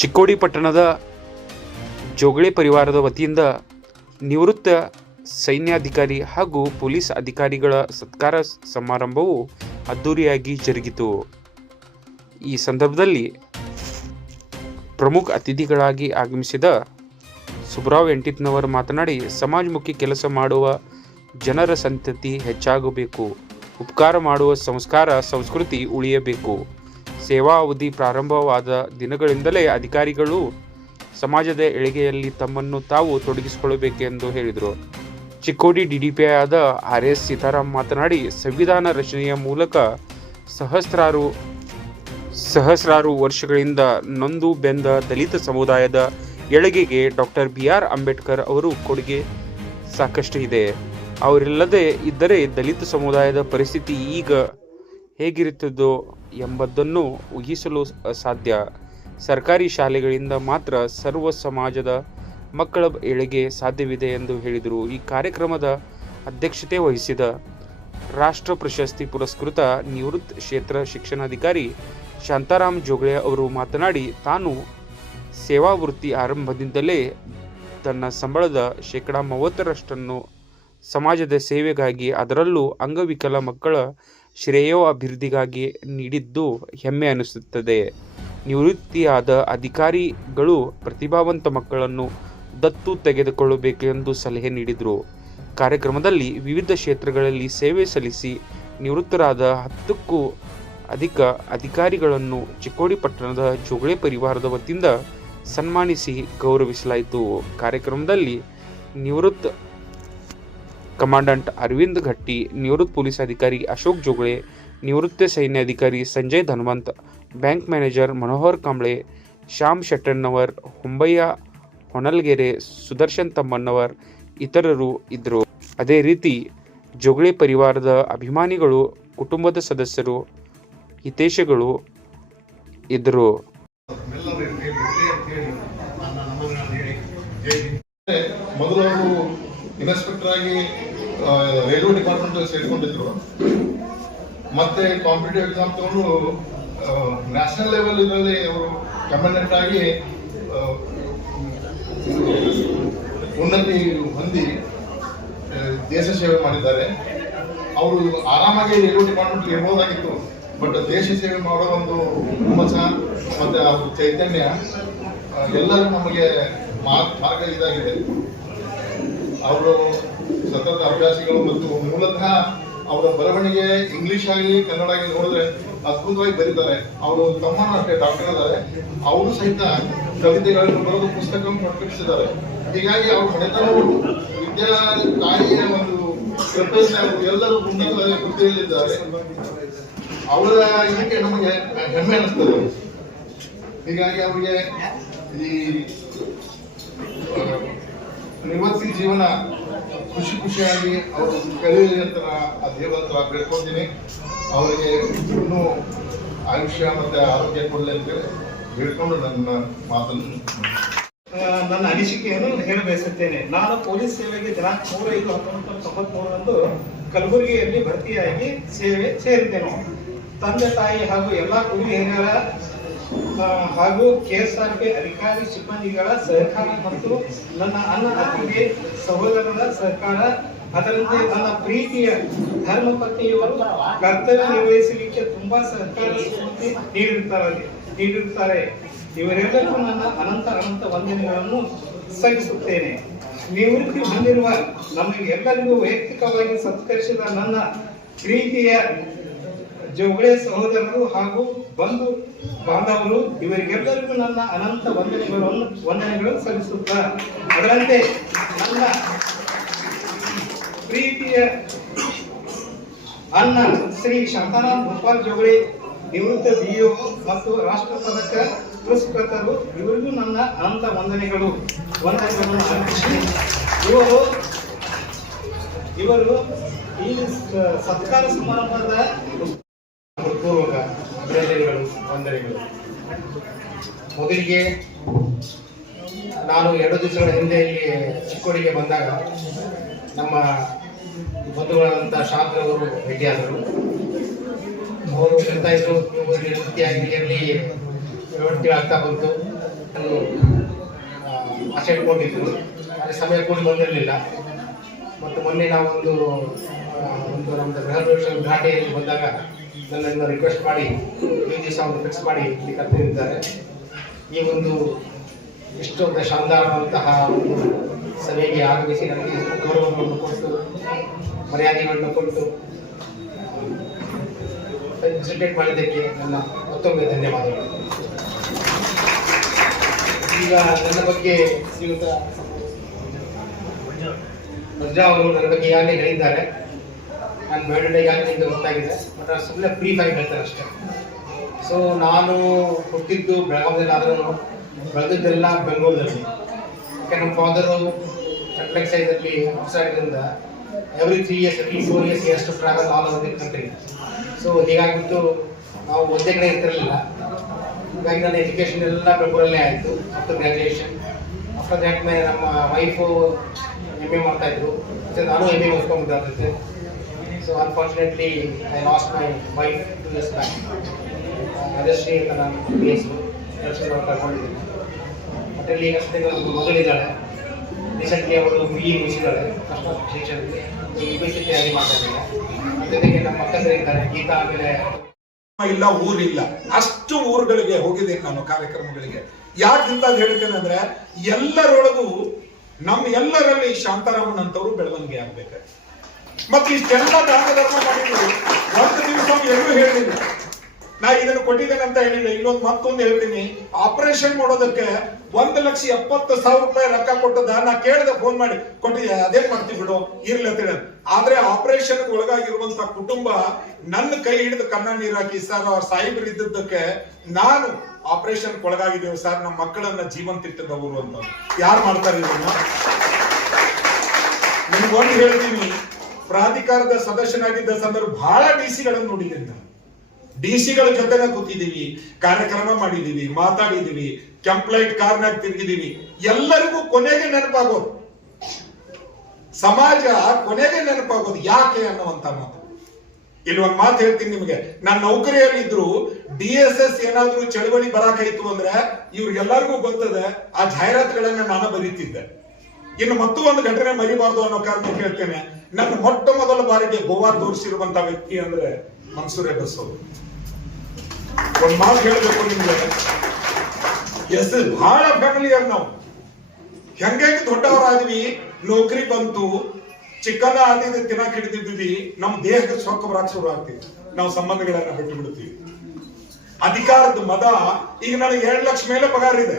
ಚಿಕ್ಕೋಡಿ ಪಟ್ಟಣದ ಜೋಗಳೆ ಪರಿವಾರದ ವತಿಯಿಂದ ನಿವೃತ್ತ ಸೈನ್ಯಾಧಿಕಾರಿ ಹಾಗೂ ಪೊಲೀಸ್ ಅಧಿಕಾರಿಗಳ ಸತ್ಕಾರ ಸಮಾರಂಭವು ಅದ್ದೂರಿಯಾಗಿ ಜರುಗಿತು. ಈ ಸಂದರ್ಭದಲ್ಲಿ ಪ್ರಮುಖ ಅತಿಥಿಗಳಾಗಿ ಆಗಮಿಸಿದ ಸುಬ್ರಾವ್ ಎಂಟಿತ್ನವರು ಮಾತನಾಡಿ, ಸಮಾಜಮುಖಿ ಕೆಲಸ ಮಾಡುವ ಜನರ ಸಂತತಿ ಹೆಚ್ಚಾಗಬೇಕು. ಉಪಕಾರ ಮಾಡುವ ಸಂಸ್ಕಾರ, ಸಂಸ್ಕೃತಿ ಉಳಿಯಬೇಕು. ಸೇವಾ ಅವಧಿ ಪ್ರಾರಂಭವಾದ ದಿನಗಳಿಂದಲೇ ಅಧಿಕಾರಿಗಳು ಸಮಾಜದ ಏಳಿಗೆಯಲ್ಲಿ ತಮ್ಮನ್ನು ತಾವು ತೊಡಗಿಸಿಕೊಳ್ಳಬೇಕೆಂದು ಹೇಳಿದರು. ಚಿಕ್ಕೋಡಿ ಡಿಡಿಪಿಐ ಆದ ಆರ್ ಎಸ್ ಸೀತಾರಾಮ್ ಮಾತನಾಡಿ, ಸಂವಿಧಾನ ರಚನೆಯ ಮೂಲಕ ಸಹಸ್ರಾರು ಸಹಸ್ರಾರು ವರ್ಷಗಳಿಂದ ನೊಂದು ಬೆಂದ ದಲಿತ ಸಮುದಾಯದ ಏಳಿಗೆಗೆ ಡಾಕ್ಟರ್ ಬಿ ಆರ್ ಅಂಬೇಡ್ಕರ್ ಅವರು ಕೊಡುಗೆ ಸಾಕಷ್ಟು ಇದೆ ಅವರಿಲ್ಲದೆ ಇದ್ದರೆ ದಲಿತ ಸಮುದಾಯದ ಪರಿಸ್ಥಿತಿ ಈಗ ಹೇಗಿರುತ್ತದೋ ಎಂಬುದನ್ನು ಊಹಿಸಲು ಅಸಾಧ್ಯ ಸರ್ಕಾರಿ ಶಾಲೆಗಳಿಂದ ಮಾತ್ರ ಸರ್ವ ಸಮಾಜದ ಮಕ್ಕಳ ಏಳಿಗೆ ಸಾಧ್ಯವಿದೆ ಎಂದು ಹೇಳಿದರು. ಈ ಕಾರ್ಯಕ್ರಮದ ಅಧ್ಯಕ್ಷತೆ ವಹಿಸಿದ ರಾಷ್ಟ್ರ ಪ್ರಶಸ್ತಿ ಪುರಸ್ಕೃತ ನಿವೃತ್ತ ಕ್ಷೇತ್ರ ಶಿಕ್ಷಣಾಧಿಕಾರಿ ಶಾಂತಾರಾಮ್ ಜೋಗಳೆ ಅವರು ಮಾತನಾಡಿ, ತಾನು ಸೇವಾ ವೃತ್ತಿ ಆರಂಭದಿಂದಲೇ ತನ್ನ ಸಂಬಳದ ಶೇಕಡಾ ಮೂವತ್ತರಷ್ಟನ್ನು ಸಮಾಜದ ಸೇವೆಗಾಗಿ ಅದರಲ್ಲೂ ಅಂಗವಿಕಲ ಮಕ್ಕಳ ಶ್ರೇಯೋ ಅಭಿವೃದ್ಧಿಗಾಗಿ ನೀಡಿದ್ದು ಹೆಮ್ಮೆ ಅನಿಸುತ್ತದೆ. ನಿವೃತ್ತಿಯಾದ ಅಧಿಕಾರಿಗಳು ಪ್ರತಿಭಾವಂತ ಮಕ್ಕಳನ್ನು ದತ್ತು ತೆಗೆದುಕೊಳ್ಳಬೇಕೆಂದು ಸಲಹೆ ನೀಡಿದರು. ಕಾರ್ಯಕ್ರಮದಲ್ಲಿ ವಿವಿಧ ಕ್ಷೇತ್ರಗಳಲ್ಲಿ ಸೇವೆ ಸಲ್ಲಿಸಿ ನಿವೃತ್ತರಾದ ಹತ್ತಕ್ಕೂ ಅಧಿಕ ಅಧಿಕಾರಿಗಳನ್ನು ಚಿಕ್ಕೋಡಿ ಪಟ್ಟಣದ ಜೋಗಳೆ ಪರಿವಾರದ ವತಿಯಿಂದ ಸನ್ಮಾನಿಸಿ ಗೌರವಿಸಲಾಯಿತು. ಕಾರ್ಯಕ್ರಮದಲ್ಲಿ ನಿವೃತ್ತ ಕಮಾಂಡೆಂಟ್ ಅರವಿಂದ್ ಘಟ್ಟಿ ನಿವೃತ್ತ ಪೊಲೀಸ್ ಅಧಿಕಾರಿ ಅಶೋಕ್ ಜೋಗಳೆ ನಿವೃತ್ತ ಸೈನ್ಯ ಅಧಿಕಾರಿ ಸಂಜಯ್ ಧನ್ವಂತ್, ಬ್ಯಾಂಕ್ ಮ್ಯಾನೇಜರ್ ಮನೋಹರ್ ಕಾಂಬ್ಳೆ, ಶ್ಯಾಮ್ ಶೆಟ್ಟಣ್ಣವರ್ ಹೊಂಬಯ್ಯ ಹೊನಲ್ಗೆರೆ ಸುದರ್ಶನ್ ತಮ್ಮಣ್ಣವರ್ ಇತರರು ಇದ್ದರು ಅದೇ ರೀತಿ ಜೋಗಳೆ ಪರಿವಾರದ ಅಭಿಮಾನಿಗಳು, ಕುಟುಂಬದ ಸದಸ್ಯರು, ಹಿತೇಶಗಳು ಇದ್ದರು. ಮೊದಲು ಇನ್ಸ್ಪೆಕ್ಟರ್ ಆಗಿ ರೈಲ್ವೆ ಡಿಪಾರ್ಟ್ಮೆಂಟ್ ಸೇರಿಕೊಂಡಿದ್ರು. ಮತ್ತೆ ಕಾಂಪಿಟೇಟಿವ್ ಎಕ್ಸಾಮ್ ತಗೊಂಡು ನ್ಯಾಷನಲ್ ಲೆವೆಲ್ ಇದರಲ್ಲಿ ಅವರು ಕಮಾಂಡೆಂಟ್ ಆಗಿ ಉನ್ನತಿ ಹೊಂದಿ ದೇಶ ಸೇವೆ ಮಾಡಿದ್ದಾರೆ. ಅವರು ಆರಾಮಾಗಿ ರೈಲ್ವೆ ಡಿಪಾರ್ಟ್ಮೆಂಟ್ ಇರ್ಬೋದಾಗಿತ್ತು ಬಟ್ ದೇಶ ಸೇವೆ ಮಾಡೋ ಒಂದು ಹುಮ್ಮಸ ಮತ್ತೆ ಅವ್ರ ಚೈತನ್ಯ ಎಲ್ಲರೂ ನಮಗೆ ಮಾರ್ಗ ಇದಾಗಿದೆ. ಅವರು ಸತತ ಅಭ್ಯಾಸಿಗಳು ಮತ್ತು ಮೂಲತಃ ಅವರ ಬರವಣಿಗೆ ಇಂಗ್ಲಿಷ್ ಆಗಲಿ ಕನ್ನಡ ಆಗಲಿ ನೋಡಿದ್ರೆ ಅದ್ಭುತವಾಗಿ ಬರೀತಾರೆ. ಅವರು ತಮ್ಮ ಅಷ್ಟೇ ಡಾಕ್ಟರ್ ಇದ್ದಾರೆ. ಅವರು ಸಹಿತ ಕವಿತೆಗಳನ್ನು ಬರೆದು ಪುಸ್ತಕವನ್ನು ಪ್ರಕಟಿಸಿದ್ದಾರೆ. ಹೀಗಾಗಿ ಅವ್ರ ಮನೆತನವು ವಿದ್ಯಾ ತಾಯಿಯ ಒಂದು ಎಲ್ಲರೂ ಉನ್ನತ ಹುದ್ದೆಯಲ್ಲಿದ್ದಾರೆ ಅವರ ಇದಕ್ಕೆ ನಮಗೆ ಹೆಮ್ಮೆ ಅನಿಸ್ತದೆ. ಹೀಗಾಗಿ ಅವರಿಗೆ ಈ ನಿವೃತ್ತಿ ಜೀವನ ಖುಷಿ ಖುಷಿಯಾಗಿ ಅವರು ಕಲಿಯಲಿ ಅಂತ ಆ ದೇವರ ಬೇಡ್ಕೊಂತೀನಿ ಅವರಿಗೆ ಇನ್ನೂ ಆಯುಷ್ಯ ಮತ್ತೆ ಆರೋಗ್ಯ ಕೊಡಲಿ ಅಂತ ಬೇಡ್ಕೊಂಡು ನನ್ನ ಮಾತನ್ನು ನನ್ನ ಅನಿಸಿಕೆಯನ್ನು ಹೇಳ ಬಯಸುತ್ತೇನೆ ನಾನು ಪೊಲೀಸ್ ಸೇವೆಗೆ ದಿನಾಂಕ ಮೂರು ಐದು ಹತ್ತೊಂಬತ್ತು ನೂರ ತೊಂಬತ್ಮೂರರಂದು ಕಲಬುರಗಿಯಲ್ಲಿ ಭರ್ತಿಯಾಗಿ ಸೇವೆ ಸೇರಿದ್ದೆನು. ತಂದೆ ತಾಯಿ ಹಾಗೂ ಎಲ್ಲ ಹಿರಿಯರ ಹಾಗೂ ಕೆಎಸ್ಆರ್ಪಿ ಅಧಿಕಾರಿ ಸಿಬ್ಬಂದಿಗಳ ಸಹಕಾರ ಮತ್ತು ನನ್ನ ಅನ್ನ ಸಹೋದರ ಸಹೋದರರ ಸಹಕಾರ ಅದರಂತೆ ನನ್ನ ಪ್ರೀತಿಯ ಧರ್ಮಪತ್ನಿಯವರು ಕರ್ತವ್ಯ ನಿರ್ವಹಿಸಲಿಕ್ಕೆ ತುಂಬಾ ಸಹಕಾರ ನೀಡಿರುತ್ತಾರೆ ನೀಡಿರುತ್ತಾರೆ. ಇವರೆಲ್ಲರಿಗೂ ನನ್ನ ಅನಂತ ಅನಂತ ವಂದನೆಗಳನ್ನು ಸಲ್ಲಿಸುತ್ತೇನೆ. ನಿವೃತ್ತಿ ಹೊಂದಿರುವ ನಮಗೆಲ್ಲರಿಗೂ ವೈಯಕ್ತಿಕವಾಗಿ ಸತ್ಕರಿಸಿದ ನನ್ನ ಪ್ರೀತಿಯ ಜೋಗಳೆ ಸಹೋದರರು ಹಾಗೂ ಬಂಧು ಬಾಂಧವರು, ಇವರಿಗೆಲ್ಲರಿಗೂ ನನ್ನ ಅನಂತ ವಂದನೆಗಳನ್ನು ವಂದನೆಗಳು ಸಲ್ಲಿಸುತ್ತ, ಅದರಂತೆ ನನ್ನ ಪ್ರೀತಿಯ ಅನ್ನ ಶ್ರೀ ಶಾಂತಾರಾಮ್ ಗೋಪಾಲ್ ಜೋಗಳಿ, ನಿವೃತ್ತ ಬಿಒ ಮತ್ತು ರಾಷ್ಟ್ರ ಪದಕ ಪುರಸ್ಕೃತರು, ಇವರಿಗೂ ನನ್ನ ಅನಂತ ವಂದನೆಗಳು. ವಂದನೆಗಳನ್ನು ಸಲ್ಲಿಸಿ ಇವರು ಇವರು ಈ ಸತ್ಕಾರ ಸಮಾರಂಭದ ಹೃತ್ಪೂರ್ವಕ ಅಭಿನಂದನೆಗಳು ವಂದನೆಗಳು. ಮೊದಲಿಗೆ ನಾನು ಎರಡು ದಿವಸಗಳ ಹಿಂದೆ ಇಲ್ಲಿ ಚಿಕ್ಕೋಡಿಗೆ ಬಂದಾಗ ನಮ್ಮ ಬಂಧುಗಳಾದಂಥ ಶಾಂತ್ರವರು ಭೇಟಿಯಾದರು ಅವರು ಹೇಳ್ತಾ ಇದ್ರು ಇಲ್ಲಿ ವೃತ್ತಿಯಾಗಿ ಇಲ್ಲಿ ಚಟುವಟಿಕೆ ಆಗ್ತಾ ಬಂತು. ಆಸೆ ಇಟ್ಕೊಂಡಿದ್ರು. ಆದರೆ ಸಮಯ ಕೂಡ ಬಂದಿರಲಿಲ್ಲ. ಮತ್ತು ಮೊನ್ನೆ ನಾವೊಂದು ಒಂದು ನಮ್ಮದು ಗೃಹ ಉದ್ಘಾಟನೆಯಲ್ಲಿ ಬಂದಾಗ ನನ್ನನ್ನು ರಿಕ್ವೆಸ್ಟ್ ಮಾಡಿ, ಈ ದಿವಸ ಒಂದು ಫಿಕ್ಸ್ ಮಾಡಿ ಕರೆದಿದ್ದಾರೆ ಈ ಒಂದು ಎಷ್ಟೊಂದು ಶಾನದಾರವಾದಂತಹ ಒಂದು ಸಭೆಗೆ ಆಗಮಿಸಿ ನನಗೆ ಗೌರವವನ್ನು ಕೊಟ್ಟು, ಮರ್ಯಾದೆಗಳನ್ನು ಕೊಟ್ಟು ಪಾರ್ಟಿಸಿಪೇಟ್ ಮಾಡಿದ್ದಕ್ಕೆ ನನ್ನ ಮತ್ತೊಮ್ಮೆ ಧನ್ಯವಾದಗಳು. ಈಗ ನನ್ನ ಬಗ್ಗೆ ಶ್ರೀಯುತ ವಜ್ರಾ ಅವರು ನನ್ನ ಬಗ್ಗೆ ಈಗಾಗಲೇ ಹೇಳಿದ್ದಾರೆ. ನಾನು ಬರ್ಡೇ ಆಗಿ ನಿಮಗೆ ಗೊತ್ತಾಗಿದೆ ಬಟ್ ಸುಮ್ಮನೆ ಫ್ರೀ ಫೈರ್ ಹೇಳ್ತಾರೆ ಅಷ್ಟೇ. ಸೊ ನಾನು ಹುಟ್ಟಿದ್ದು ಬೆಳಗಾವಿಯಲ್ಲಿ ಆದ್ರೂ ಬೆಳೆದಿದ್ದೆಲ್ಲ ಬೆಂಗಳೂರಲ್ಲಿ ಯಾಕೆ ನಮ್ಮ ಫಾದರು ಕಂಪ್ಲೆಕ್ಸ್ ಸೈಜಲ್ಲಿ ಔಟ್ಸೈಡ್ರಿಂದ every three years every four years years to travel all over the country so ಹೀಗಾಗಿಬಿಟ್ಟು ನಾವು ಒಂದೇ ಕಡೆ ಇರ್ತಿರಲಿಲ್ಲ. ಹೀಗಾಗಿ ನನ್ನ ಎಜುಕೇಷನ್ ಎಲ್ಲ ಬೆಂಗಳೂರಲ್ಲೇ ಆಯಿತು ಆಫ್ಟರ್ ಗ್ರ್ಯಾಜುಯೇಷನ್ ಆಫ್ಟರ್ ದ್ಯಾಟ್ ಮೇಲೆ ನಮ್ಮ ವೈಫು ಎಂ ಎ ಮಾಡ್ತಾಯಿದ್ರು ಮತ್ತು ನಾನು M A ಓದ್ಕೊಂಡಿದ್ದೆ so unfortunately I lost my wife two years back Rajashree ಅಂತ ನಾನು ಎಸ್ ಕೆಲಸದವ್ರು ಕರ್ಕೊಂಡಿದ್ದೀನಿ ಇಲ್ಲಿ ಅಷ್ಟೇ ಒಂದು ಮಗಳಿದ್ದಾಳೆ ರೀಸೆಂಟ್ಲಿ ಅವಳು ಬಿ ಎ ಮುಗಿಸಿದ್ದಾಳೆ ಕಷ್ಟ ಶಿಕ್ಷಣದಲ್ಲಿ is ತಯಾರಿ ಮಾಡ್ತಾ ಇದ್ದಾಳೆ ಜೊತೆಗೆ ನಮ್ಮ ಮಕ್ಕಳಿದ್ದಾರೆ ಗೀತಾ ಆಮೇಲೆ ಇಲ್ಲ, ಊರಿಲ್ಲ. ಅಷ್ಟು ಊರುಗಳಿಗೆ ಹೋಗಿದ್ದೇನೆ ನಾನು ಕಾರ್ಯಕ್ರಮಗಳಿಗೆ. ಯಾಕಿಂತ ಹೇಳ್ತೇನೆ ಅಂದ್ರೆ, ಎಲ್ಲರೊಳಗೂ ನಮ್ಮ ಎಲ್ಲರಲ್ಲಿ ಶಾಂತಾರಾಮನ್ ಅಂತವರು ಬೆಳವಣಿಗೆ ಆಗ್ಬೇಕು. ಮತ್ತೆ ಇಷ್ಟೆಲ್ಲ ದಾನ ಧರ್ಮ ಮಾಡಿದ್ರು ಒಂದು ದಿವಸ ಎಲ್ಲೂ ಹೇಳಿಲ್ಲ ನಾ ಇದನ್ನು ಕೊಟ್ಟಿದ್ದೇನೆ ಅಂತ ಹೇಳಿಲ್ಲ ಇನ್ನೊಂದು ಮತ್ತೊಂದು ಹೇಳ್ತೀನಿ ಆಪರೇಷನ್ ಮಾಡೋದಕ್ಕೆ ಒಂದು ಲಕ್ಷ ಎಪ್ಪತ್ತು ಸಾವಿರ ರೂಪಾಯಿ ರೊಕ್ಕ ಕೊಟ್ಟದ ನಾ ಕೇಳಿದೆ, ಫೋನ್ ಮಾಡಿ. ಕೊಟ್ಟಿದ್ದೆ ಅದೇನ್ ಮಾಡ್ತೀವಿ ಬಿಡು, ಇರ್ಲಿ ಅಂತ ಹೇಳಿ. ಆದ್ರೆ ಆಪರೇಷನ್ ಒಳಗಾಗಿರುವಂತ ಕುಟುಂಬ ನನ್ನ ಕೈ ಹಿಡಿದು ಕನ್ನ ನೀರ್ ಹಾಕಿ, ಸರ್, ಅವ್ರ ಸಾಹೇಬರು ಇದ್ದಿದ್ದಕ್ಕೆ ನಾನು ಆಪರೇಷನ್ ಒಳಗಾಗಿದ್ದೇವೆ, ಸರ್, ನಮ್ಮ ಮಕ್ಕಳನ್ನ ಜೀವಂತ ಇಟ್ಟಿದ್ದವರು ಅಂತ. ಯಾರು ಮಾಡ್ತಾರೆ ಇದನ್ನ? ನಿಮ್ಗೊಂದು ಹೇಳ್ತೀನಿ. ಪ್ರಾಧಿಕಾರದ ಸದಸ್ಯನಾಗಿದ್ದ ಸಂದರ್ಭ ಬಹಳ ಡಿ ಸಿಗಳನ್ನು ನೋಡಿದ್ದೇನೆ ನಾವು ಡಿ ಸಿಗಳ ಜೊತೆನ ಕೂತಿದೀವಿ ಕಾರ್ಯಕ್ರಮ ಮಾಡಿದೀವಿ ಮಾತಾಡಿದೀವಿ ಕೆಂಪ್ಲೈಟ್ ಕಾರ್ನಾಗ ತಿರುಗಿದೀವಿ ಎಲ್ಲರಿಗೂ ಕೊನೆಗೆ ನೆನಪಾಗೋದು. ಸಮಾಜ ಕೊನೆಗೆ ನೆನಪಾಗೋದು ಯಾಕೆ ಅನ್ನುವಂತ ಮಾತು. ಇಲ್ಲಿ ಒಂದು ಮಾತು ಹೇಳ್ತೀನಿ ನಿಮಗೆ. ನಾನು ನೌಕರಿಯಲ್ಲಿ ಇದ್ರು ಡಿ ಎಸ್ ಎಸ್ ಏನಾದ್ರೂ ಚಳವಳಿ ಬರಾಕಾಯ್ತು ಅಂದ್ರೆ ಇವ್ರಿಗೆಲ್ಲರಿಗೂ ಗೊತ್ತದೆ, ಆ ಜಾಹೀರಾತುಗಳನ್ನ ನಾನು ಬರೀತಿದ್ದೆ. ಇನ್ನು ಮತ್ತೂ ಘಟನೆ ಮರಿಬಾರ್ದು ಅನ್ನೋ ಕಾರಣ ಕೇಳ್ತೇನೆ ನನ್ನ ಮೊಟ್ಟ ಮೊದಲ ಬಾರಿಗೆ ಗೋವಾ ತೋರಿಸಿರುವಂತ ವ್ಯಕ್ತಿ ಅಂದ್ರೆ ಮನ್ಸೂರೆ ಬಸ್ಸವರು ಒಂದ್ ಮಾತು ಹೇಳ್ಬೇಕು ನಿಮ್ಗೆ. ಎಸ್, ಬಹಳ ಫ್ಯಾಮಿಲಿಯರ್ ನಾವು. ಹೆಂಗ ದೊಡ್ಡವರಾದ್ವಿ, ನೌಕರಿ ಬಂತು ಚಿಕ್ಕನ ಆದಿದ ತಿನ್ನಕ್ ಹಿಡಿದಿದ್ವಿ, ನಮ್ ದೇಹಕ್ಕೆ ಸೊಕ್ಕ ಬರಾಕ್ ಶುರು ಆಗ್ತೀವಿ ನಾವು ಸಂಬಂಧಗಳನ್ನ ಬಿಟ್ಟು ಬಿಡ್ತೀವಿ. ಅಧಿಕಾರದ ಮದ, ಈಗ ನನಗೆ ಎರಡ್ ಲಕ್ಷ ಮೇಲೆ ಪಗಾರ ಇದೆ.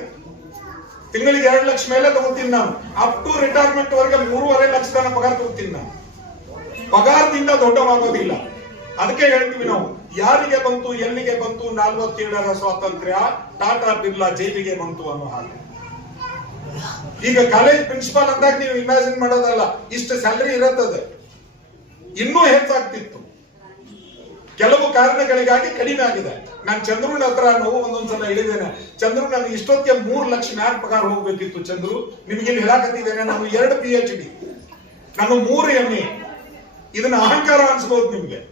ತಿಂಗಳಿಗೆ ಎರಡ್ ಲಕ್ಷ ಮೇಲೆ ತಗೋತೀನಿ ನಾನು. ಅಪ್ ಟು ರಿಟೈರ್ಮೆಂಟ್ ವರೆಗೆ ಮೂರುವರೆ ಲಕ್ಷ ಪಗಾರ ತಗೋತೀನಿ ನಾನು. ಪಗಾರದಿಂದ ದೊಡ್ಡವಾಗೋದಿಲ್ಲ. ಅದಕ್ಕೆ ಹೇಳ್ತೀವಿ ನಾವು, ಯಾರಿಗೆ ಬಂತು, ಎಲ್ಲಿಗೆ ಬಂತು, ನಲ್ವತ್ತೇಳರ ಸ್ವಾತಂತ್ರ್ಯ, ಟಾಟಾ ಬಿರ್ಲಾ ಜೈಲಿಗೆ ಬಂತು ಅನ್ನೋ ಹಾಗೆ. ಈಗ ಕಾಲೇಜ್ ಪ್ರಿನ್ಸಿಪಾಲ್ ಅಂದಾಗ ನೀವು ಇಮ್ಯಾಜಿನ್ ಮಾಡೋದಲ್ಲ, ಇಷ್ಟು ಸ್ಯಾಲರಿ ಇರತ್ತದೆ. ಇನ್ನೂ ಹೆಚ್ಚಾಗ್ತಿತ್ತು. ಕೆಲವು ಕಾರಣಗಳಿಗಾಗಿ ಕಡಿಮೆ ಆಗಿದೆ. ನಾನು ಚಂದ್ರನ ಹತ್ರ ನೋವು ಒಂದೊಂದ್ಸಲ ಹೇಳಿದ್ದೇನೆ. ಚಂದ್ರು ನನಗೆ ಇಷ್ಟೊತ್ತಿಗೆ ಮೂರು ಲಕ್ಷ ಮ್ಯಾಲ್ ಪಗಾರ ಹೋಗ್ಬೇಕಿತ್ತು ಚಂದ್ರು. ನಿಮ್ಗೆ ಇಲ್ಲಿ ಹೇಳಾಕತ್ತಿದ್ದೇನೆ, ನಾನು ಎರಡು ಪಿ ಎಚ್ ಡಿ ನಾನು ಮೂರು ಎಂ ಎ ಇದನ್ನ ಅಹಂಕಾರ ಅನ್ಸ್ಬೋದು ನಿಮ್ಗೆ.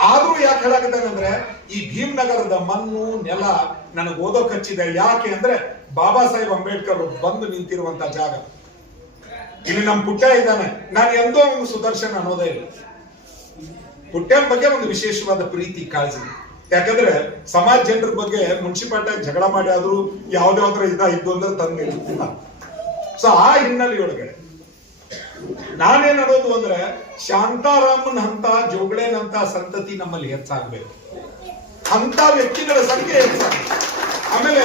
ಆದ್ರೂ ಯಾಕೆ ಹೇಳಾಕತ್ತೇನೆ ಅಂದ್ರೆ, ಈ ಭೀಮ್ನಗರದ ಮಣ್ಣು, ನೆಲ ನನಗೆ ಓದೋ ಕಚ್ಚಿದೆ ಯಾಕೆ ಅಂದ್ರೆ, ಬಾಬಾ ಸಾಹೇಬ್ ಅಂಬೇಡ್ಕರ್ ಬಂದು ನಿಂತಿರುವಂತ ಜಾಗ. ಇಲ್ಲಿ ನಮ್ ಪುಟ್ಟ ಇದ್ದಾನೆ. ನಾನು ಎಂದೋ ಒಂದು ಸುದರ್ಶನ್ ಅನ್ನೋದೇ ಇಲ್ಲ. ಪುಟ್ಟ ಬಗ್ಗೆ ಒಂದು ವಿಶೇಷವಾದ ಪ್ರೀತಿ ಕಾಳಜಿ. ಯಾಕಂದ್ರೆ, ಸಮಾಜ ಜನರ ಬಗ್ಗೆ ಮುನ್ಸಿಪಾಲ್ಟಿ ಜಗಳ ಮಾಡಿ ಆದ್ರೂ ಯಾವ್ದಾವ್ದ್ರ ಇದ ಇದ್ದು ಅಂದ್ರೆ ತಂದಿಲ್ಲ ಸೊ ಆ ಹಿನ್ನೆಲೆಯೊಳಗೆ ನಾನೇನ್ ಅನ್ನೋದು ಅಂದ್ರೆ ಶಾಂತಾರಾಮನ್ ಅಂತ ಜೋಗಳೇನಂತ ಸಂತತಿ ನಮ್ಮಲ್ಲಿ ಹೆಚ್ಚಾಗಬೇಕು. ಅಂತ ವ್ಯಕ್ತಿಗಳ ಸಂಖ್ಯೆ ಹೆಚ್ಚಾಗ ಆಮೇಲೆ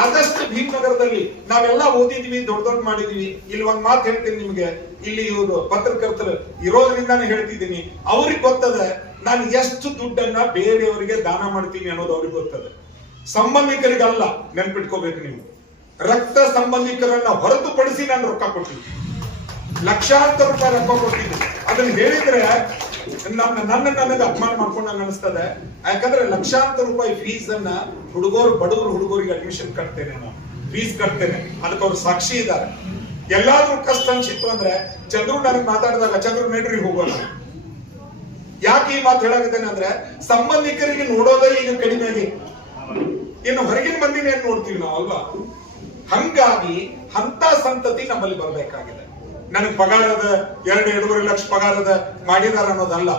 ಆದಷ್ಟು ಭೀಮನಗರದಲ್ಲಿ ನಾವೆಲ್ಲ ಓದಿದ್ವಿ, ದೊಡ್ಡ ದೊಡ್ಡ ಮಾಡಿದ್ವಿ. ಇಲ್ಲಿ ಒಂದ್ ಮಾತು ಹೇಳ್ತೀನಿ ನಿಮ್ಗೆ. ಇಲ್ಲಿ ಇವರು ಪತ್ರಕರ್ತರು ಇರೋದ್ರಿಂದಾನೇ ಹೇಳ್ತಿದ್ದೀನಿ. ಅವ್ರಿಗೆ ಗೊತ್ತದೆ, ನಾನು ಎಷ್ಟು ದುಡ್ಡನ್ನ ಬೇರೆಯವರಿಗೆ ದಾನ ಮಾಡ್ತೀನಿ ಅನ್ನೋದು ಅವ್ರಿಗೆ ಗೊತ್ತದೆ. ಸಂಬಂಧಿಕರಿಗಲ್ಲ, ನೆನ್ಪಿಟ್ಕೋಬೇಕು ನೀವು. ರಕ್ತ ಸಂಬಂಧಿಕರನ್ನ ಹೊರತುಪಡಿಸಿ ನಾನು ರೊಕ್ಕ ಕೊಟ್ಟಿದ್ದೀನಿ ಲಕ್ಷಾಂತರ ರೂಪಾಯಿ ರೊಕ್ಕ ಕೊಟ್ಟಿದ್ದು ಅದನ್ನ ಹೇಳಿದ್ರೆ ನನ್ನ ನನ್ನ ನನಗೆ ಅಪಮಾನ ಮಾಡ್ಕೊಂಡು ನಂಗೆ ಅನಿಸ್ತದೆ. ಯಾಕಂದ್ರೆ ಲಕ್ಷಾಂತರ ರೂಪಾಯಿ ಫೀಸ್ ಅನ್ನ ಹುಡುಗರು, ಬಡವರು ಹುಡುಗರಿಗೆ ಅಡ್ಮಿಷನ್ ಕಟ್ತೇನೆ ನಾನು. ಫೀಸ್ ಕಟ್ತೇನೆ. ಅದಕ್ಕೆ ಅವ್ರು ಸಾಕ್ಷಿ ಇದ್ದಾರೆ. ಎಲ್ಲಾದ್ರೂ ಕಷ್ಟ ಅನ್ಸಿತ್ತು ಅಂದ್ರೆ ಚಂದ್ರು ನನಗೆ ಮಾತಾಡಿದಾಗ, ಚಂದ್ರು ನಡ್ರಿ, ಹೋಗೋಣ. ಯಾಕೆ ಈ ಮಾತು ಹೇಳಕತ್ತೇನೆ ಅಂದ್ರೆ ಸಂಬಂಧಿಕರಿಗೆ ನೋಡೋದೇ ಈಗ ಕಡಿಮೆ ಆಗಿ ಇನ್ನು ಹೊರಗಿನ ಮಂದಿನ ಏನ್ ನೋಡ್ತೀವಿ ನಾವು ಅಲ್ವಾ ಹಂಗಾಗಿ ಹಂತ ಸಂತತಿ ನಮ್ಮಲ್ಲಿ ಬರಬೇಕಾಗಿದೆ. ನನಗೆ ಅದ, ಎರಡು, ಎರಡೂವರೆ ಲಕ್ಷ ಪಗಾರದ ಮಾಡಿದಾರ ಅನ್ನೋದಲ್ಲ.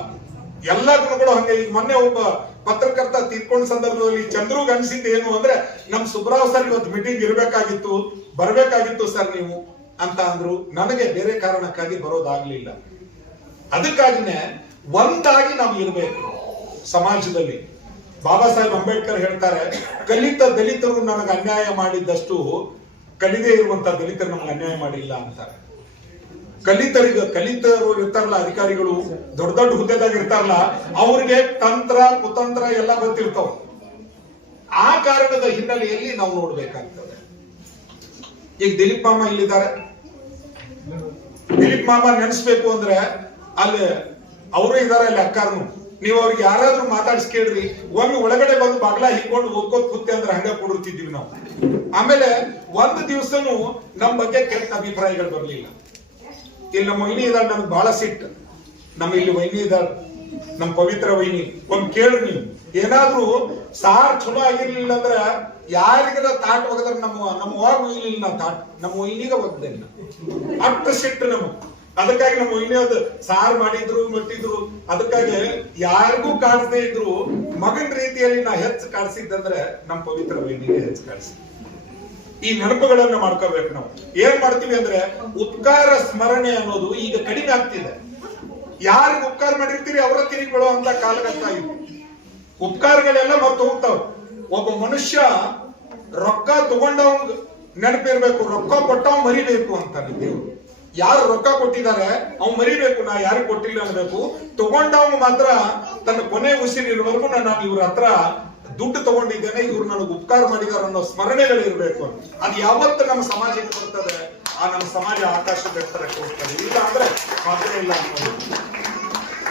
ಎಲ್ಲ ಗುಣಗಳು ಹಂಗೆ. ಈಗ ಮೊನ್ನೆ ಒಬ್ಬ ಪತ್ರಕರ್ತ ತೀರ್ಕೊಂಡ ಸಂದರ್ಭದಲ್ಲಿ ಚಂದ್ರುಗ್ ಅನ್ಸಿದ್ದು ಏನು ಅಂದ್ರೆ, ನಮ್ ಸುಬ್ರಾವ್ ಸರ್ ಇವತ್ತು ಮೀಟಿಂಗ್ ಇರಬೇಕಾಗಿತ್ತು, ಬರಬೇಕಾಗಿತ್ತು ಸರ್ ನೀವು ಅಂತ ಅಂದ್ರು. ನನಗೆ ಬೇರೆ ಕಾರಣಕ್ಕಾಗಿ ಬರೋದಾಗ್ಲಿಲ್ಲ. ಅದಕ್ಕಾಗಿನೇ ಒಂದಾಗಿ ನಾವು ಇರಬೇಕು ಸಮಾಜದಲ್ಲಿ. ಬಾಬಾ ಸಾಹೇಬ್ ಅಂಬೇಡ್ಕರ್ ಹೇಳ್ತಾರೆ, ಕಲಿತ ದಲಿತರು ನನಗೆ ಅನ್ಯಾಯ ಮಾಡಿದ್ದಷ್ಟು ಕಲಿದೇ ಇರುವಂತ ದಲಿತರು ನಮಗೆ ಅನ್ಯಾಯ ಮಾಡಿಲ್ಲ ಅಂತಾರೆ. ಕಲಿತರಿಗ ಕಲಿತರು ಇರ್ತಾರಲ್ಲ, ಅಧಿಕಾರಿಗಳು ದೊಡ್ಡ ದೊಡ್ಡ ಹುದ್ದೆದಾಗ ಇರ್ತಾರಲ್ಲ, ಅವ್ರಿಗೆ ತಂತ್ರ, ಕುತಂತ್ರ ಎಲ್ಲ ಗೊತ್ತಿರ್ತಾವ. ಆ ಕಾರಣದ ಹಿನ್ನೆಲೆಯಲ್ಲಿ ನಾವು ನೋಡ್ಬೇಕಾಗ್ತದೆ. ಈಗ ದಿಲೀಪ್ ಮಾಮ ಇಲ್ಲಿದ್ದಾರೆ. ದಿಲೀಪ್ ಮಾಮ ನೆನೆಸ್ಬೇಕು ಅಂದ್ರೆ ಅಲ್ಲಿ ಅವರು ಇದಾರೆ ಅಲ್ಲಿ ಅಕ್ಕಾರನು. ನೀವು ಅವ್ರಿಗೆ ಯಾರಾದ್ರೂ ಮಾತಾಡ್ಸಿ ಕೇಳ್ರಿ ಒಮ್ಮೆ ಒಳಗಡೆ ಬಂದು ಬಗ್ಲ ಹಿಕ್ಕೊಂಡು ಓದ್ಕೋತ್ ಕೂತೆ ಅಂದ್ರೆ ಹಂಗ ಕೊಡುತ್ತಿದ್ವಿ ನಾವು. ಆಮೇಲೆ ಒಂದು ದಿವಸನು ನಮ್ಮ ಬಗ್ಗೆ ಕೆಟ್ಟ ಅಭಿಪ್ರಾಯಗಳು ಬರ್ಲಿಲ್ಲ. ಇಲ್ಲಿ ನಮ್ಮ ವೈನಿ ಇದ್ದಾಳೆ ನನ್ಗೆ ಬಹಳ ಸಿಟ್ಟು. ನಮ್ಮ ಇಲ್ಲಿ ವೈನಿ ಇದ್ದಾಳೆ ನಮ್ಮ ಪವಿತ್ರ ವೈನಿ. ಒಂದು ಕೇಳ್ರಿ ನೀವು. ಏನಾದ್ರೂ ಸಾರ್ ಚಲೋ ಆಗಿರ್ಲಿಲ್ಲ ಅಂದ್ರ ಯಾರಿಗೆಲ್ಲ ತಾಟ್ ಒಗದ್ರ ನಮ್ಮ ನಮ್ಮ ಹೋಗ್ ನಾವು ತಾಟ್. ನಮ್ಮ ವೈನಿಗ ಒಗ್ದಿಲ್ಲ. ಅಷ್ಟು ಸಿಟ್ಟು ನಮಗ್. ಅದಕ್ಕಾಗಿ ನಮ್ಮ ವೈನಿ ಅದು ಸಾರ್ ಮಾಡಿದ್ರು, ಮಟ್ಟಿದ್ರು. ಅದಕ್ಕಾಗಿ ಯಾರಿಗೂ ಕಾಡ್ಸದೇ ಇದ್ರು ಮಗನ್ ರೀತಿಯಲ್ಲಿ ನಾ ಹೆಚ್ಚು ಕಾಣಿಸಿದ್ದಂದ್ರೆ ನಮ್ಮ ಪವಿತ್ರ ವೈನಿಗೆ ಹೆಚ್ಚು ಕಾಣಿಸಿ ಈ ನೆನಪುಗಳನ್ನ ಮಾಡ್ಕೋಬೇಕು ನಾವು. ಏನ್ ಮಾಡ್ತೀವಿ ಅಂದ್ರೆ ಉತ್ಕಾರ ಸ್ಮರಣೆ ಅನ್ನೋದು ಈಗ ಕಡಿಮೆ ಆಗ್ತಿದೆ. ಯಾರಿಗೆ ಉಪಕಾರ ಮಾಡಿರ್ತೀರಿ ಅವರ ತಿರುಗಿ ಅಂತ ಕಾಲಘಟ್ಟ ಆಗಿತ್ತು ಉಪಕಾರಗಳೆಲ್ಲ ಮರ್ತು ಹೋಗ್ತಾವ. ಒಬ್ಬ ಮನುಷ್ಯ ರೊಕ್ಕ ತಗೊಂಡವ್ ನೆನಪಿರ್ಬೇಕು ರೊಕ್ಕ ಕೊಟ್ಟವ್ ಮರಿಬೇಕು ಅಂತಾನೆ ದೇವ್ರು. ಯಾರು ರೊಕ್ಕ ಕೊಟ್ಟಿದ್ದಾರೆ, ಅವ್ನು ಮರಿಬೇಕು, ನಾ ಯಾರು ಕೊಟ್ಟಿಲ್ಲ ಅನ್ಬೇಕು. ತಗೊಂಡವ್ ಮಾತ್ರ ತನ್ನ ಕೊನೆ ಉಸಿರಿರುವವರೆಗೂ ನಾನು ಇವ್ರ ಹತ್ರ ದುಡ್ಡು ತಗೊಂಡಿದ್ದೇನೆ, ಇವ್ರು ನನಗೆ ಉಪಕಾರ ಮಾಡಿದಾರೆ ಅನ್ನೋ ಸ್ಮರಣೆಗಳು ಇರಬೇಕು. ಅದು ಯಾವತ್ತು ನಮ್ಮ ಸಮಾಜಕ್ಕೆ ಬರ್ತದೆ, ಆ ನಮ್ಮ ಸಮಾಜ ಆಕಾಶ ಬೆತ್ತರಕ್ಕೆ ಹೋಗ್ತದೆ ಇಲ್ಲ ಅಂದ್ರೆ ಸಾಧ್ಯ ಇಲ್ಲ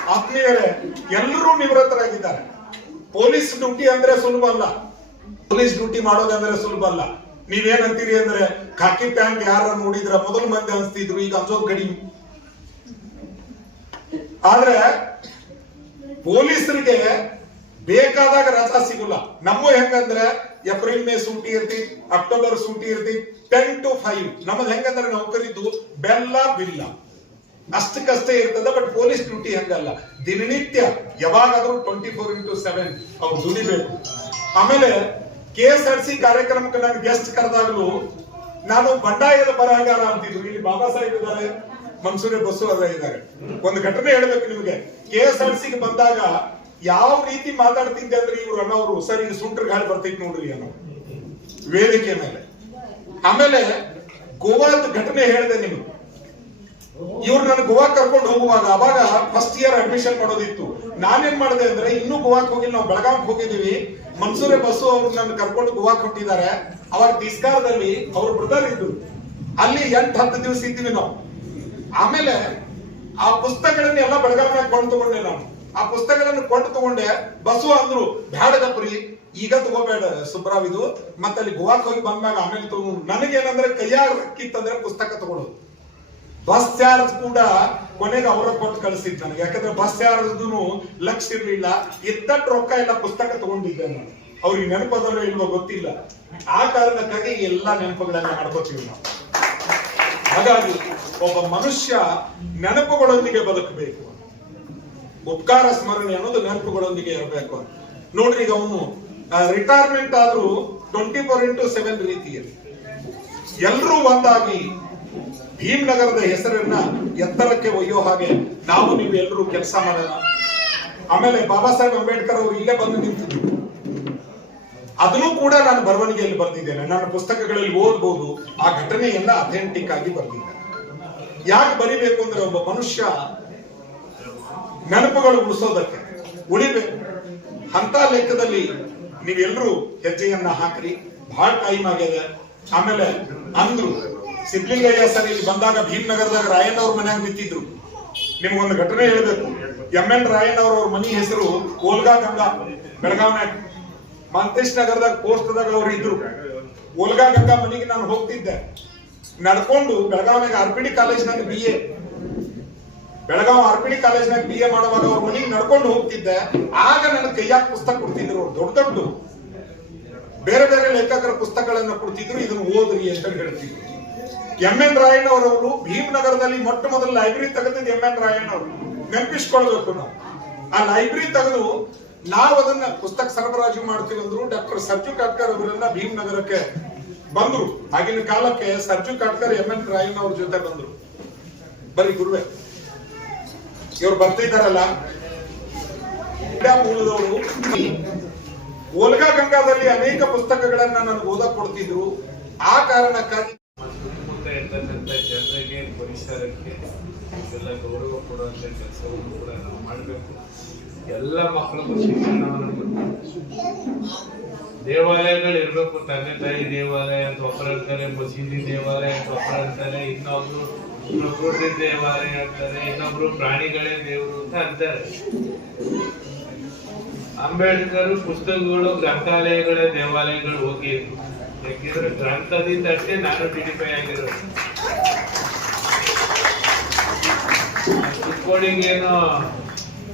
ಆತ್ಮೀಯರೇ, ಎಲ್ಲರೂ ನಿವೃತ್ತರಾಗಿದ್ದಾರೆ. ಪೊಲೀಸ್ ಡ್ಯೂಟಿ ಅಂದ್ರೆ ಸುಲಭ ಅಲ್ಲ. ಪೊಲೀಸ್ ಡ್ಯೂಟಿ ಮಾಡೋದಂದ್ರೆ ಸುಲಭ ಅಲ್ಲ. ನೀವೇನಂತೀರಿ ಅಂದ್ರೆ, ಖಾಕಿ ಪ್ಯಾಂಟ್ ಯಾರ ನೋಡಿದ್ರ ಮೊದಲು ಮಂದಿ ಅನ್ಸ್ತಿದ್ರು, ಈಗ ಅನ್ಸೋದು ಕಡಿಮೆ. ಆದ್ರೆ ಪೊಲೀಸರಿಗೆ ಬೇಕಾದಾಗ ರಜಾ ಸಿಗುಲ್ಲ. ನಮ್ಮ ಹೆಂಗಂದ್ರೆ ಏಪ್ರಿಲ್, ಮೇ ಸೂಟಿ ಇರ್ತಿ, ಅಕ್ಟೋಬರ್ ಸೂಟಿ ಇರ್ತಿ ಟೆನ್ ಟು ಫೈವ್ ನಮ್ಮದ್ ಹೆಂಗಂದ್ರೆ ನೌಕರಿದ್ದು ಬೆಲ್ಲ ಬಿಲ್ಲ ಅಷ್ಟಕ್ಕಷ್ಟೇ ಇರ್ತದ ಬಟ್ ಪೊಲೀಸ್ ಡ್ಯೂಟಿ ಹಂಗಲ್ಲ. ದಿನನಿತ್ಯ ಯಾವಾಗಾದ್ರೂ ಟ್ವೆಂಟಿ ಫೋರ್ ಇಂಟು ಸೆವೆನ್ ಅವ್ರು ದುಡಿಬೇಕು ಆಮೇಲೆ ಕೆ ಎಸ್ ಆರ್ ಸಿ ಕಾರ್ಯಕ್ರಮಕ್ಕೆ ನಾನು ಗೆಸ್ಟ್ ಕರೆದಾಗಲೂ ನಾನು ಬಂಡಾಯದ ಬರಹಗಾರ ಅಂತಿದ್ರು. ಇಲ್ಲಿ ಬಾಬಾ ಸಾಹೇಬ್ ಇದ್ದಾರೆ, ಮನ್ಸೂರಿ ಬಸ್ಸು ಅದ ಇದ್ದಾರೆ. ಒಂದು ಘಟನೆ ಹೇಳ್ಬೇಕು ನಿಮಗೆ. ಕೆ ಎಸ್ ಆರ್ ಸಿಗೆ ಬಂದಾಗ ಯಾವ ರೀತಿ ಮಾತಾಡ್ತಿದ್ದೆ ಅಂದ್ರೆ ಇವ್ರು ಅನ್ನೋರು, ಸರ್ ಈಗ ಸುಂಟ್ರ ಗಾಳಿ ಬರ್ತೈತಿ ನೋಡ್ರಿ ಅನ್ನೋ ವೇದಿಕೆ ಮೇಲೆ. ಆಮೇಲೆ ಗೋವಾದ ಘಟನೆ ಹೇಳಿದೆ ನಿಮ್ಗೆ. ಇವ್ರು ನನ್ ಗೋವಾ ಕರ್ಕೊಂಡು ಹೋಗುವಾಗ ಅವಾಗ ಫಸ್ಟ್ ಇಯರ್ ಅಡ್ಮಿಷನ್ ಮಾಡೋದಿತ್ತು. ನಾನೇನ್ ಮಾಡಿದೆ ಅಂದ್ರೆ ಇನ್ನೂ ಗೋವಾಕ್ ಹೋಗಿಲ್ಲ, ನಾವು ಬೆಳಗಾವಿಗೆ ಹೋಗಿದೀವಿ ಮನ್ಸೂರೆ ಬಸ್ಸು ಅವ್ರು ನನ್ನ ಕರ್ಕೊಂಡು ಗೋವಾಕ್ ಹೊಟ್ಟಿದ್ದಾರೆ ಅವಾಗ ತಿಸ್ಕಾರದಲ್ಲಿ ಅವ್ರ ಬ್ರದರ್ ಇದ್ರು. ಅಲ್ಲಿ ಎಂಟ್, ಹತ್ತು ದಿವಸ ಇದ್ದೀವಿ ನಾವು. ಆಮೇಲೆ ಆ ಪುಸ್ತಕಗಳನ್ನೆಲ್ಲ ಬೆಳಗಾವಿನಾಗ ಕೊಂಡು ತಗೊಂಡೆ ನಾನು. ಆ ಪುಸ್ತಕಗಳನ್ನು ಕೊಟ್ಟು ತಗೊಂಡೆ, ಬಸ್ಸು ಅಂದ್ರು ಬ್ಯಾಡಗಪ್ರಿ ಈಗ ತಗೋಬೇಡ ಸುಬ್ರಾವ್ ಇದು. ಮತ್ತೆ ಅಲ್ಲಿ ಗೋವಾಕ್ ಹೋಗಿ ಬಂದಾಗ ಆಮೇಲೆ ತಗೊಂಡು ನನಗೇನಂದ್ರೆ ಕೈಯಾಗ ರಕ್ಕಿತ್ತಂದ್ರೆ ಪುಸ್ತಕ ತಗೊಳ್ಳೋದು. ಬಸ್ ಚಾರ್ಜ್ ಕೂಡ ಕೊನೆಗೆ ಅವರ ಕೊಟ್ಟು ಕಳಿಸಿದ್ ನನಗೆ. ಯಾಕಂದ್ರೆ ಬಸ್ ಚಾರ್ಜ್ ಲಕ್ಷ ಇರ್ಲಿಲ್ಲ. ಎತ್ತಟ್ಟು ರೊಕ್ಕ ಎಲ್ಲ ಪುಸ್ತಕ ತಗೊಂಡಿದ್ದೆ ನಾನು. ಅವ್ರಿಗೆ ನೆನಪದವೋ ಇಲ್ವೋ ಗೊತ್ತಿಲ್ಲ. ಆ ಕಾರಣಕ್ಕಾಗಿ ಎಲ್ಲಾ ನೆನಪುಗಳನ್ನ ಮಾಡ್ಕೋತೀವಿ ನಾವು. ಹಾಗಾಗಿ ಒಬ್ಬ ಮನುಷ್ಯ ನೆನಪುಗಳೊಂದಿಗೆ ಬದುಕಬೇಕು. ಉಪಕಾರ ಸ್ಮರಣೆ ಅನ್ನೋದು ನೆನಪುಗಳೊಂದಿಗೆ ಇರಬೇಕು. ನೋಡ್ರಿ ಈಗ ಅವನು ರಿಟೈರ್ಮೆಂಟ್ ಆದ್ರೂ ಟ್ವೆಂಟಿ ಫೋರ್ ಇಂಟು ಸೆವೆನ್ ರೀತಿಯಲ್ಲಿ. ಎಲ್ಲರೂ ಒಂದಾಗಿ ಭೀಮ್ನಗರದ ಹೆಸರನ್ನ ಎತ್ತರಕ್ಕೆ ಒಯ್ಯೋ ಹಾಗೆ ನಾವು ನೀವು ಎಲ್ಲರೂ ಕೆಲಸ ಮಾಡೋಣ. ಆಮೇಲೆ ಬಾಬಾ ಸಾಹೇಬ್ ಅಂಬೇಡ್ಕರ್ ಅವರು ಇಲ್ಲೇ ಬಂದು ನಿಂತಿದ್ರು. ಅದನ್ನು ಕೂಡ ನಾನು ಬರವಣಿಗೆಯಲ್ಲಿ ಬರೆದಿದ್ದೇನೆ. ನನ್ನ ಪುಸ್ತಕಗಳಲ್ಲಿ ಓದ್ಬೋದು. ಆ ಘಟನೆಯನ್ನ ಅಥೆಂಟಿಕ್ ಆಗಿ ಬರೆದಿದ್ದೇನೆ. ಯಾಕೆ ಬರಿಬೇಕು ಅಂದ್ರೆ ಒಬ್ಬ ಮನುಷ್ಯ ನೆನಪುಗಳು ಉಳಿಸೋದಕ್ಕೆ. ಉಳಿಬೇಕು ಅಂತ ಲೆಕ್ಕದಲ್ಲಿ ನೀವೆಲ್ಲರೂ ಹೆಜ್ಜೆಯನ್ನ ಹಾಕ್ರಿ. ಬಹಳ ಟೈಮ್ ಆಗ್ಯದ. ಆಮೇಲೆ ಅಂದ್ರು. ಸಿದ್ಲಿಂಗಯ್ಯ ಸರ್ ಇಲ್ಲಿ ಬಂದಾಗ ಭೀಮ್ನಗರದಾಗ ರಾಯಣ್ಣ ಅವ್ರ ಮನ್ಯಾಗ ನಿಂತಿದ್ರು. ನಿಮ್ಗೊಂದು ಘಟನೆ ಹೇಳಬೇಕು. ಎಂ ಎನ್ ರಾಯಣ್ಣ ಅವ್ರ ಮನಿ ಹೆಸರು ಓಲ್ಗಾ ಗಂಗಾ ಬೆಳಗಾವ್ನಾಗ ಮಂತೇಶ್ ನಗರದಾಗ ಪೋಸ್ಟ್ದಾಗ ಅವ್ರು ಇದ್ರು. ಓಲ್ಗಾ ಗಂಗಾ ಮನಿಗೆ ನಾನು ಹೋಗ್ತಿದ್ದೆ. ನಡ್ಕೊಂಡು ಬೆಳಗಾವ್ನಾಗ ಆರ್ ಪಿ ಡಿ ಕಾಲೇಜ್ನಾಗ B A Belgaum R P D ಕಾಲೇಜ್ನಾಗ ಬಿ ಎ ಮಾಡುವಾಗ ಅವ್ರ ಮನೆಗೆ ನಡ್ಕೊಂಡು ಹೋಗ್ತಿದ್ದೆ. ಆಗ ನನ್ನ ಕೈಯಾಗ ಪುಸ್ತಕ ಕೊಡ್ತಿದ್ರು ಅವ್ರು. ದೊಡ್ಡ ದೊಡ್ಡ. ಬೇರೆ ಬೇರೆ ಲೇಖಕರ ಪುಸ್ತಕಗಳನ್ನ ಕೊಡ್ತಿದ್ರು, ಇದನ್ನು ಓದ್ರಿ ಅಂತ ಹೇಳ್ತಿದ್ರು. ಎಂ ಎನ್ ರಾಯಣ್ಣ ಅವರವರು ಭೀಮನಗರದಲ್ಲಿ ಮೊಟ್ಟ ಮೊದಲ ಲೈಬ್ರರಿ ತೆಗೆದಿದ್ದು ಎಂ ಎನ್ ರಾಯಣ್ಣ ಅವರು. ನೆನಪಿಸ್ಕೊಳ್ಬೇಕು ನಾವು. ಆ ಲೈಬ್ರರಿ ತೆಗೆದು ನಾವು ಅದನ್ನ ಪುಸ್ತಕ ಸರಬರಾಜು ಮಾಡ್ತೀವಿ ಅಂದ್ರು ಡಾಕ್ಟರ್ ಸರ್ಜು ಕಾಟ್ಕರ್ ಅವರನ್ನ ಭೀಮನಗರಕ್ಕೆ ಬಂದ್ರು. ಆಗಿನ ಕಾಲಕ್ಕೆ ಸರ್ಜು ಕಾಟ್ಕರ್, ಎಂ ಎನ್ ರಾಯಣ್ಣ ಅವ್ರ ಜೊತೆ ಬಂದ್ರು. ಬರೀ ಗುರುವೆ. ಇವ್ರು ಬರ್ತಿದ್ದಾರಲ್ಲ? ಮೂಲದವರು ಓಲ್ಗಾ ಗಂಗಾದಲ್ಲಿ ಅನೇಕ ಪುಸ್ತಕಗಳನ್ನ ನನಗೆ ಓದಕ್ ಕೊಡ್ತಿದ್ರು. ಆ ಕಾರಣಕ್ಕಾಗಿ ಇರ್ತಕ್ಕಂಥ ಜನರಿಗೆ ಪರಿಸರಕ್ಕೆ ಎಲ್ಲ ಗೌರವ ಕೊಡುವಂಥ ಕೆಲಸವನ್ನು ಕೂಡ ನಾವು ಮಾಡಬೇಕು. ಎಲ್ಲ ಮಕ್ಕಳಿಗೂ ಶಿಕ್ಷಣವನ್ನು ದೇವಾಲಯಗಳು ಇರಬೇಕು. ತಂದೆ ತಾಯಿ ದೇವಾಲಯ ಅಂತ ಒಬ್ಬರು ಹೇಳ್ತಾರೆ ಮಸೀದಿ ದೇವಾಲಯ ಅಂತ ಒಬ್ಬರು ಹೇಳ್ತಾರೆ ಇನ್ನೊಬ್ರು ಪ್ರಕೃತಿ ದೇವಾಲಯ ಅಂತಾರೆ ಇನ್ನೊಬ್ರು ಪ್ರಾಣಿಗಳೇ ದೇವರು ಅಂತ ಅಂತಾರೆ. ಅಂಬೇಡ್ಕರ್ ಪುಸ್ತಕಗಳು, ಗ್ರಂಥಾಲಯಗಳೇ ದೇವಾಲಯಗಳು ಹೋಗಿ ಯಾಕೆಂದ್ರೆ ಗ್ರಂಥದಿಂದ ಅಷ್ಟೇ ನಾನು ಡಿಡಿಫೈ ಆಗಿರೋದು.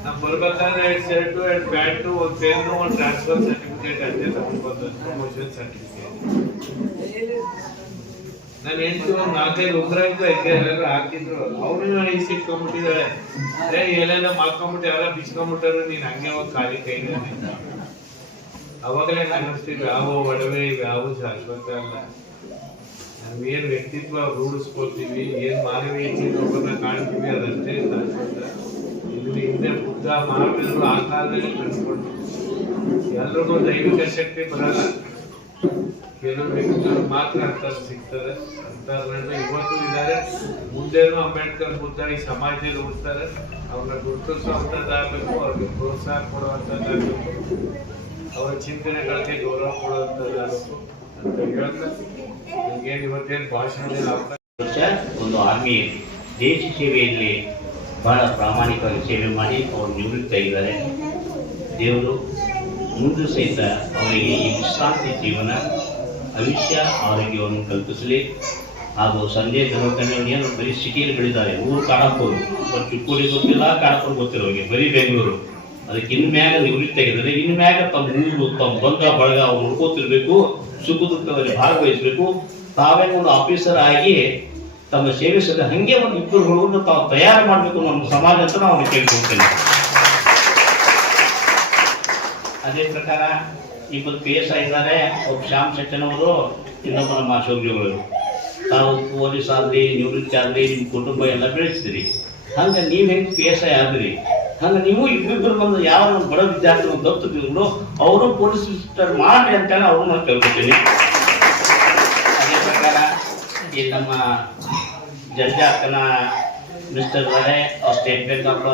ನಾವು ಬರ್ಬೇಕಾದ್ರೆ ಎರಡು ಶರ್ಟು, ಎರಡು ಪ್ಯಾಂಟು, ಒಂದು ಪೆನ್ನು, ಒಂದು ಟ್ರಾನ್ಸ್ಫರ್ ಸರ್ಟಿಫಿಕೇಟ್ ಅಷ್ಟೇ ತಗೊಂಡ್ಬಂದು ಪ್ರಮೋಷನ್ ಸರ್ಟಿಫಿಕೇಟ್ ನಾನು ಹೆಂಡತಿ ಒಂದು ನಾಲ್ಕೈದು ಉತ್ತರ ಇದ್ದ ಹೆಗ್ಗೆ ಎಲ್ಲರೂ ಹಾಕಿದ್ರು ಅವ್ರು ಈ ಸಿಕ್ಕೊಂಡ್ಬಿಟ್ಟಿದ್ದಾಳೆ ಅದೇ ಎಲ್ಲೆಲ್ಲ ಮಾಡ್ಕೊಂಡ್ಬಿಟ್ಟು ಎಲ್ಲ ಬಿಚ್ಕೊಂಡ್ಬಿಟ್ಟಾರು ನೀನು ಹಂಗೆ ಹೋಗಿ ಖಾಲಿ ಕೈ ಅವಾಗಲೇ ನಾನು ಅನಿಸ್ತೀವಿ ಯಾವ ಒಡವೆ, ಯಾವ ಶಾಶ್ವತ ಅಲ್ಲ. ನಾವು ಏನ್ ವ್ಯಕ್ತಿತ್ವ ರೂಢಿಸ್ಕೊಳ್ತೀವಿ, ಏನು ಮಾನವೀಯತೆ ಒಬ್ಬರನ್ನ ಕಾಣ್ತೀವಿ, ಅದಷ್ಟೇ ಶಾಶ್ವತ. ಇಲ್ಲಿ ಹಿಂದೆ ಬುದ್ಧ ಮಹಾವೀರರು ಆ ಕಾಲದಲ್ಲಿ ಕಳಿಸ್ಕೊಳ್ತೀವಿ ಎಲ್ರಿಗೂ ದೈವಿಕ ಶಕ್ತಿ ಬರಲ್ಲ. ವ್ಯಕ್ತಿಗಳು ಮಾತ್ರ ಅಂತ ಸಿಗ್ತದೆ. ಅಂತ ಇವತ್ತು ಇದ್ದಾರೆ. ಮುಂದೇನು ಅಂಬೇಡ್ಕರ್ ಬುದ್ಧ ಈ ಸಮಾಜದಲ್ಲಿ ಉಳಿಸ್ತಾರೆ ಅವ್ರನ್ನ ಗುರುತಿಸುವಂಥದ್ದಾಗಬೇಕು ಅವ್ರಿಗೆ ಪ್ರೋತ್ಸಾಹ ಕೊಡುವಂಥದ್ದಾಗಬೇಕು ಅವರ ಚಿಂತನೆಗಳಿಗೆ ಗೌರವ ಕೊಡುವಂಥದ್ದಾಗಬೇಕು ಅಂತ ಹೇಳ್ತಾ ನಿಮ್ಗೇನು ಇವತ್ತೇನು ಭಾಷಣದಲ್ಲಿ ಅವಕಾಶ ಒಂದು ಆರ್ಮಿ ದೇಶ ಸೇವೆಯಲ್ಲಿ ಬಹಳ ಪ್ರಾಮಾಣಿಕವಾಗಿ ಸೇವೆ ಮಾಡಿ ಅವರು ಇದ್ದಾರೆ. ದೇವರು ಮುಂದೆ ಸಹಿತ ಅವರಿಗೆ ಈ ವಿಶ್ರಾಂತಿ ಜೀವನ ಆಯುಷ್ಯ ಆರೋಗ್ಯವನ್ನು ಕಲ್ಪಿಸಲಿ. ಹಾಗೂ ಸಂಜೆ ಏನು ಬರೀ ಸಿಟಿಯಲ್ಲಿ ಬೆಳಿತಾರೆ ಊರು ಕಾಡಪ್ಪರು ಬಟ್ ಚಿಕ್ಕೋಡಿ ಗೊತ್ತಿಲ್ಲ ಕಾಡಪ್ಪರು ಗೊತ್ತಿಲ್ಲ ಅವ್ರಿಗೆ, ಬರೀ ಬೆಂಗಳೂರು. ಅದಕ್ಕೆ ಇನ್ನು ಮ್ಯಾಗ ನಿವೃತ್ತಿ ಇನ್ನು ಮ್ಯಾಗ ತಮ್ಮ ಊರು, ತಮ್ಮ ಬಂಧ ಬಳಗ ಅವ್ರು ಹುಡ್ಕೋತಿರ್ಬೇಕು ಸುಖ ದುಃಖದಲ್ಲಿ ಭಾಗವಹಿಸಬೇಕು ತಾವೇ ಒಂದು ಆಫೀಸರ್ ಆಗಿ ತಮ್ಮ ಸೇವೆ ಸದ ಹಂಗೆ ಒಂದು ಇಬ್ಬರು ಹುಡುಗರನ್ನ ತಾವು ತಯಾರು ಮಾಡಬೇಕು ನಮ್ಮ ಸಮಾಜ ಅಂತ ನಾವು ಕೇಳ್ಕೊಳ್ತೇನೆ. ಅದೇ ಪ್ರಕಾರ ಇಬ್ಬರು ಪಿ ಎಸ್ ಇದ್ದಾರೆ ಒಬ್ಬ ಶ್ಯಾಮ್ ಸೆಟ್ಟನ್ ಅವರು, ಇನ್ನೊಬ್ಬ ನಮ್ಮ ಅಶೋಕ್ಜಿಗಳು ತಾವು ಪೊಲೀಸ್ ಆದ್ರಿ ನಿವೃತ್ತಿ ಆದ್ರಿ ನಿಮ್ಮ ಕುಟುಂಬ ಎಲ್ಲ ಬೆಳೆಸ್ತೀರಿ. ಹಂಗೆ ನೀವು ಹೆಂಗೆ ಪಿ ಎಸ್ ಐ ಆದ್ರಿ? ಹಂಗೆ ನೀವು ಇಬ್ಬಿಬ್ಬರು ಬಂದು ಯಾವ ಬಡ ವಿದ್ಯಾರ್ಥಿಗಳು ದತ್ತು ತಿಳ್ಕೊಂಡು ಅವರು ಪೊಲೀಸ್ ರಿಜಿಸ್ಟರ್ ಮಾಡ್ರಿ ಅಂತೇಳಿ ಅವರು ನಾನು ಕೇಳ್ಕೊತೀನಿ. ಅದೇ ಪ್ರಕಾರ ಈ ನಮ್ಮ ಜಡ್ಜ್ ಅಕ್ಕನ ಮಿಸ್ಟರ್ ಇದ್ದಾರೆ ಸ್ಟೇಟ್ ಬ್ಯಾಂಕ್ ಆಫ್